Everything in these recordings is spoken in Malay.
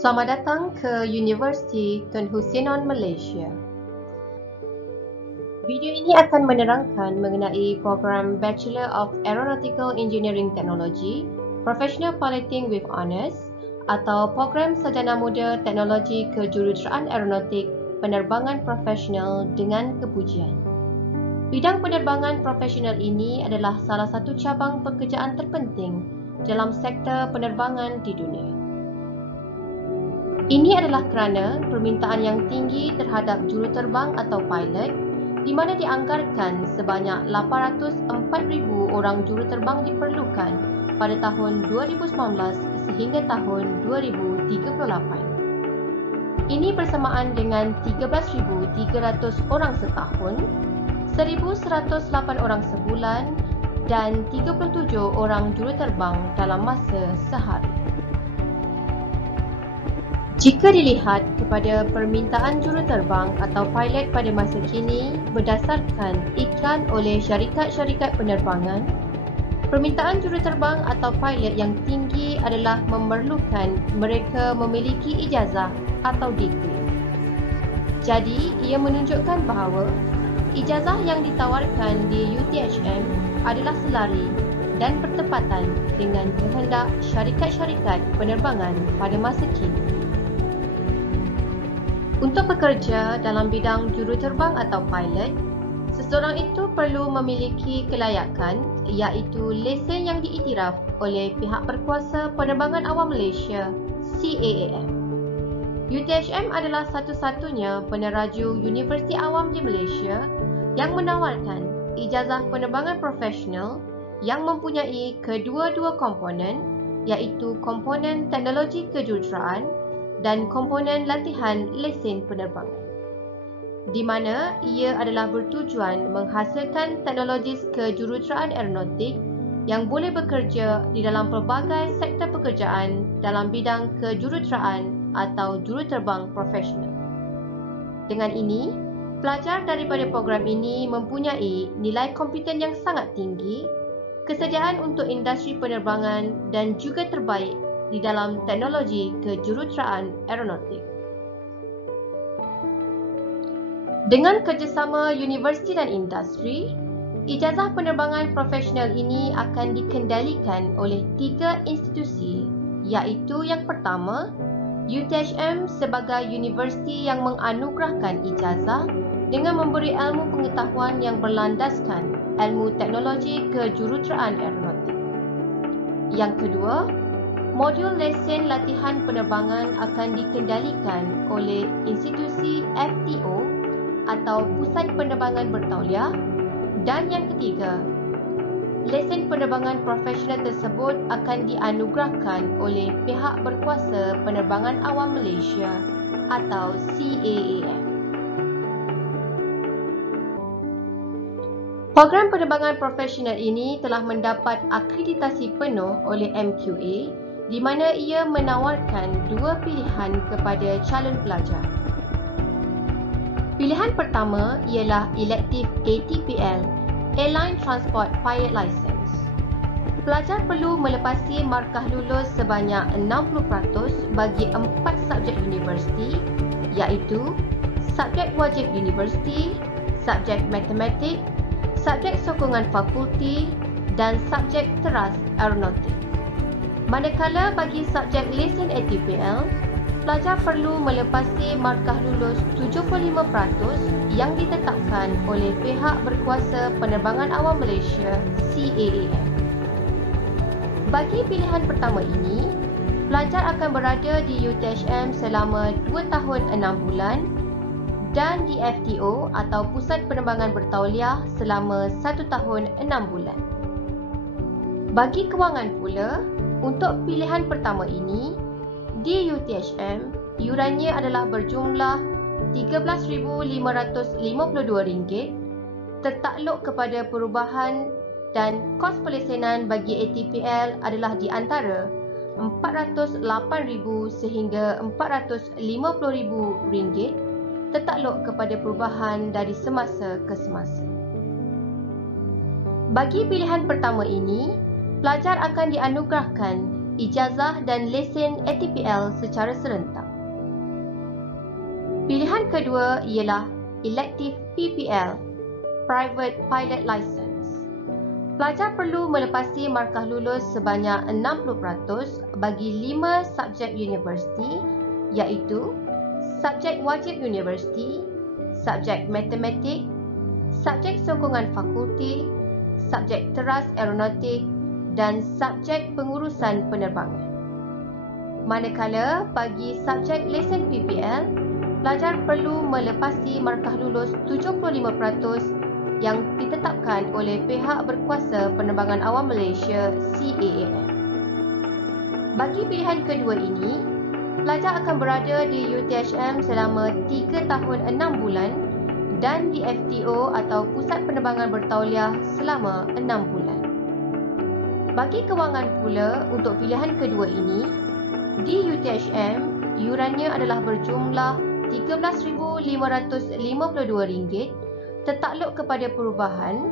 Selamat datang ke Universiti Tun Husinon, Malaysia. Video ini akan menerangkan mengenai program Bachelor of Aeronautical Engineering Technology, Professional Piloting with Honours atau program Sarjana Muda Teknologi Kejuruteraan Aeronautik Penerbangan Profesional dengan kepujian. Bidang penerbangan profesional ini adalah salah satu cabang pekerjaan terpenting dalam sektor penerbangan di dunia. Ini adalah kerana permintaan yang tinggi terhadap juruterbang atau pilot, di mana dianggarkan sebanyak 804,000 orang juruterbang diperlukan pada tahun 2019 sehingga tahun 2038. Ini bersamaan dengan 13,300 orang setahun, 1,108 orang sebulan dan 37 orang juruterbang dalam masa sehari. Jika dilihat kepada permintaan juruterbang atau pilot pada masa kini berdasarkan iklan oleh syarikat-syarikat penerbangan, permintaan juruterbang atau pilot yang tinggi adalah memerlukan mereka memiliki ijazah atau degree. Jadi, ia menunjukkan bahawa ijazah yang ditawarkan di UTHM adalah selari dan bertepatan dengan kehendak syarikat-syarikat penerbangan pada masa kini. Untuk bekerja dalam bidang juruterbang atau pilot, seseorang itu perlu memiliki kelayakan iaitu lesen yang diiktiraf oleh pihak berkuasa penerbangan awam Malaysia, CAAM. UTHM adalah satu-satunya peneraju universiti awam di Malaysia yang menawarkan ijazah penerbangan profesional yang mempunyai kedua-dua komponen iaitu komponen teknologi kejuruteraan dan komponen latihan lesen penerbangan, di mana ia adalah bertujuan menghasilkan teknologis kejuruteraan aeronautik yang boleh bekerja di dalam pelbagai sektor pekerjaan dalam bidang kejuruteraan atau juruterbang profesional. Dengan ini, pelajar daripada program ini mempunyai nilai kompeten yang sangat tinggi, kesediaan untuk industri penerbangan dan juga terbaik di dalam teknologi kejuruteraan aeronautik. Dengan kerjasama universiti dan industri, ijazah penerbangan profesional ini akan dikendalikan oleh 3 institusi, iaitu yang pertama, UTHM sebagai universiti yang menganugerahkan ijazah dengan memberi ilmu pengetahuan yang berlandaskan ilmu teknologi kejuruteraan aeronautik. Yang kedua, modul lesen latihan penerbangan akan dikendalikan oleh institusi FTO atau Pusat Penerbangan Bertauliah. Dan yang ketiga, lesen penerbangan profesional tersebut akan dianugerahkan oleh pihak berkuasa penerbangan awam Malaysia atau CAAM. Program penerbangan profesional ini telah mendapat akreditasi penuh oleh MQA, di mana ia menawarkan 2 pilihan kepada calon pelajar. Pilihan pertama ialah elektif ATPL, Airline Transport Pilot License. Pelajar perlu melepasi markah lulus sebanyak 60% bagi 4 subjek universiti, iaitu subjek wajib universiti, subjek matematik, subjek sokongan fakulti dan subjek teras aeronautik. Manakala bagi subjek lesen ATPL, pelajar perlu melepasi markah lulus 75% yang ditetapkan oleh pihak berkuasa penerbangan awam Malaysia, CAAM. Bagi pilihan pertama ini, pelajar akan berada di UTHM selama 2 tahun 6 bulan dan di FTO atau Pusat Penerbangan Bertauliah selama 1 tahun 6 bulan. Bagi kewangan pula, untuk pilihan pertama ini, di UTHM, iurannya adalah berjumlah RM13,552, tertakluk kepada perubahan dan kos pelesenan bagi ATPL adalah di antara RM408,000 sehingga RM450,000, tertakluk kepada perubahan dari semasa ke semasa. Bagi pilihan pertama ini, pelajar akan dianugerahkan ijazah dan lesen ATPL secara serentak. Pilihan kedua ialah Elective PPL, Private Pilot License. Pelajar perlu melepasi markah lulus sebanyak 60% bagi 5 subjek universiti, iaitu subjek wajib universiti, subjek matematik, subjek sokongan fakulti, subjek teras aeronautik dan subjek pengurusan penerbangan. Manakala bagi subjek lesen PPL, pelajar perlu melepasi markah lulus 75% yang ditetapkan oleh pihak berkuasa penerbangan awam Malaysia CAAM. Bagi pilihan kedua ini, pelajar akan berada di UTHM selama 3 tahun 6 bulan dan di FTO atau Pusat Penerbangan Bertauliah selama 6 bulan. Bagi kewangan pula untuk pilihan kedua ini, di UTHM, iurannya adalah berjumlah RM13,552 tertakluk kepada perubahan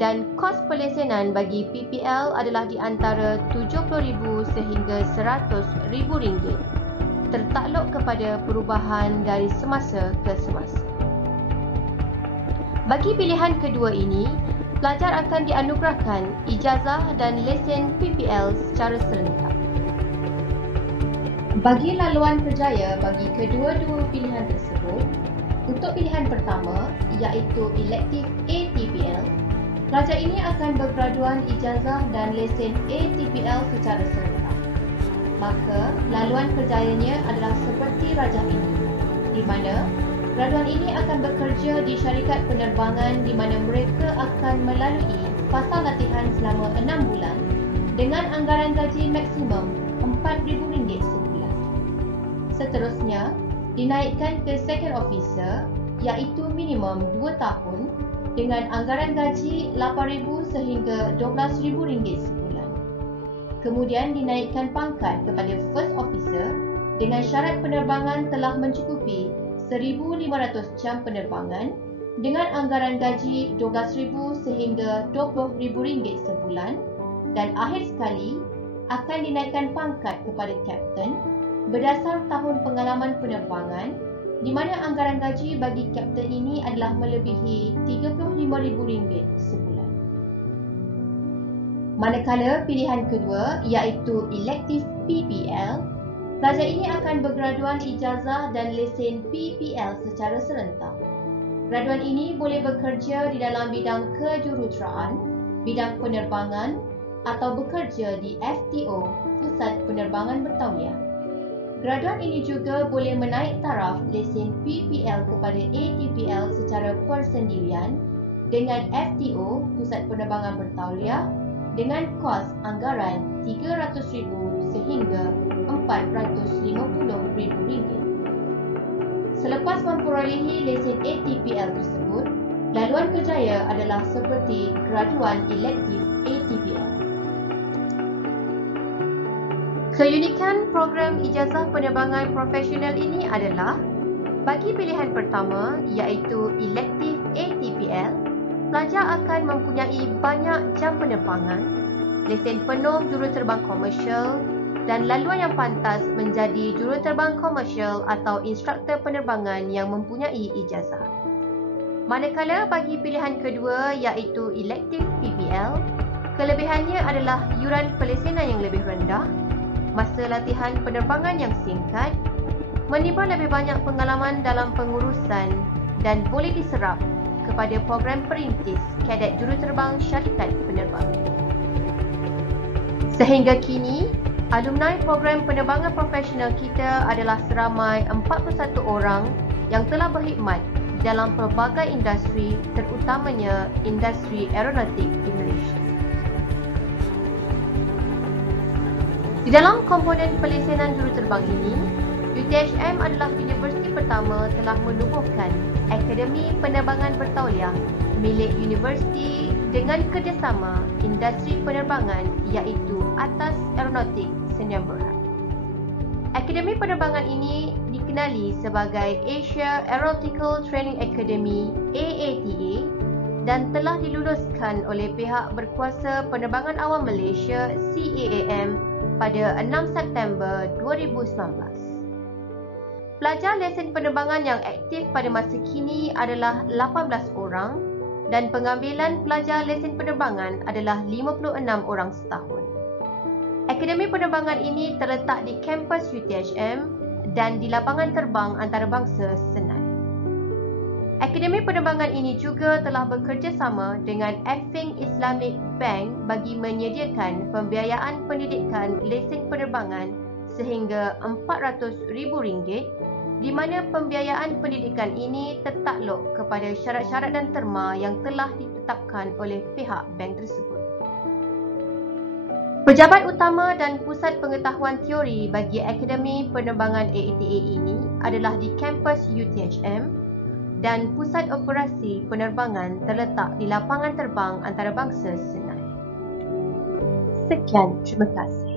dan kos pelesenan bagi PPL adalah di antara RM70,000 sehingga RM100,000 tertakluk kepada perubahan dari semasa ke semasa. Bagi pilihan kedua ini, pelajar akan dianugerahkan ijazah dan lesen PPL secara serentak. Bagi laluan kerjaya bagi kedua-dua pilihan tersebut, untuk pilihan pertama iaitu Elective ATPL, pelajar ini akan bergraduan ijazah dan lesen ATPL secara serentak. Maka, laluan kerjayanya adalah seperti rajah ini, di mana graduan ini akan bekerja di syarikat penerbangan di mana mereka akan melalui fasa latihan selama 6 bulan dengan anggaran gaji maksimum RM4,000 sebulan. Seterusnya, dinaikkan ke second officer iaitu minimum 2 tahun dengan anggaran gaji RM8,000 sehingga RM12,000 sebulan. Kemudian dinaikkan pangkat kepada first officer dengan syarat penerbangan telah mencukupi 1,500 jam penerbangan dengan anggaran gaji RM12,000 sehingga RM20,000 sebulan, dan akhir sekali akan dinaikkan pangkat kepada kapten berdasar tahun pengalaman penerbangan, di mana anggaran gaji bagi kapten ini adalah melebihi RM35,000 sebulan. Manakala pilihan kedua iaitu Elective PPL, pelajar ini akan bergraduan ijazah dan lesen PPL secara serentak. Graduan ini boleh bekerja di dalam bidang kejuruteraan, bidang penerbangan atau bekerja di FTO, Pusat Penerbangan Bertauliah. Graduan ini juga boleh menaik taraf lesen PPL kepada ATPL secara persendirian dengan FTO, Pusat Penerbangan Bertauliah, dengan kos anggaran RM300,000 sehingga RM450,000. Selepas memperolehi lesen ATPL tersebut, laluan kerjaya adalah seperti graduan Elective ATPL. Keunikan program ijazah penerbangan profesional ini adalah bagi pilihan pertama iaitu Elective ATPL, pelajar akan mempunyai banyak jam penerbangan, lesen penuh juruterbang komersial dan laluan yang pantas menjadi juruterbang komersial atau instruktur penerbangan yang mempunyai ijazah. Manakala bagi pilihan kedua iaitu Elective PPL, kelebihannya adalah iuran pelesenan yang lebih rendah, masa latihan penerbangan yang singkat, menimba lebih banyak pengalaman dalam pengurusan dan boleh diserap kepada program perintis kadet juruterbang syarikat penerbangan. Sehingga kini, alumni program penerbangan profesional kita adalah seramai 41 orang yang telah berkhidmat dalam pelbagai industri, terutamanya industri aeronautik di Malaysia. Di dalam komponen pelesenan juruterbang ini, UTHM adalah universiti pertama telah menubuhkan Akademi Penerbangan Bertauliah milik universiti dengan kerjasama industri penerbangan iaitu Atas Aeronautik Sdn Bhd. Akademi penerbangan ini dikenali sebagai Asia Aeronautical Training Academy AATA dan telah diluluskan oleh pihak berkuasa penerbangan awam Malaysia CAAM pada 6 September 2019. Pelajar lesen penerbangan yang aktif pada masa kini adalah 18 orang dan pengambilan pelajar lesen penerbangan adalah 56 orang setahun. Akademi penerbangan ini terletak di kampus UTHM dan di lapangan terbang antarabangsa Senai. Akademi penerbangan ini juga telah bekerjasama dengan Affin Islamic Bank bagi menyediakan pembiayaan pendidikan lesen penerbangan sehingga RM400,000, di mana pembiayaan pendidikan ini tertakluk kepada syarat-syarat dan terma yang telah ditetapkan oleh pihak bank tersebut. Pejabat utama dan pusat pengetahuan teori bagi Akademi Penerbangan AATA ini adalah di kampus UTHM dan pusat operasi penerbangan terletak di lapangan terbang antarabangsa Senai. Sekian, terima kasih.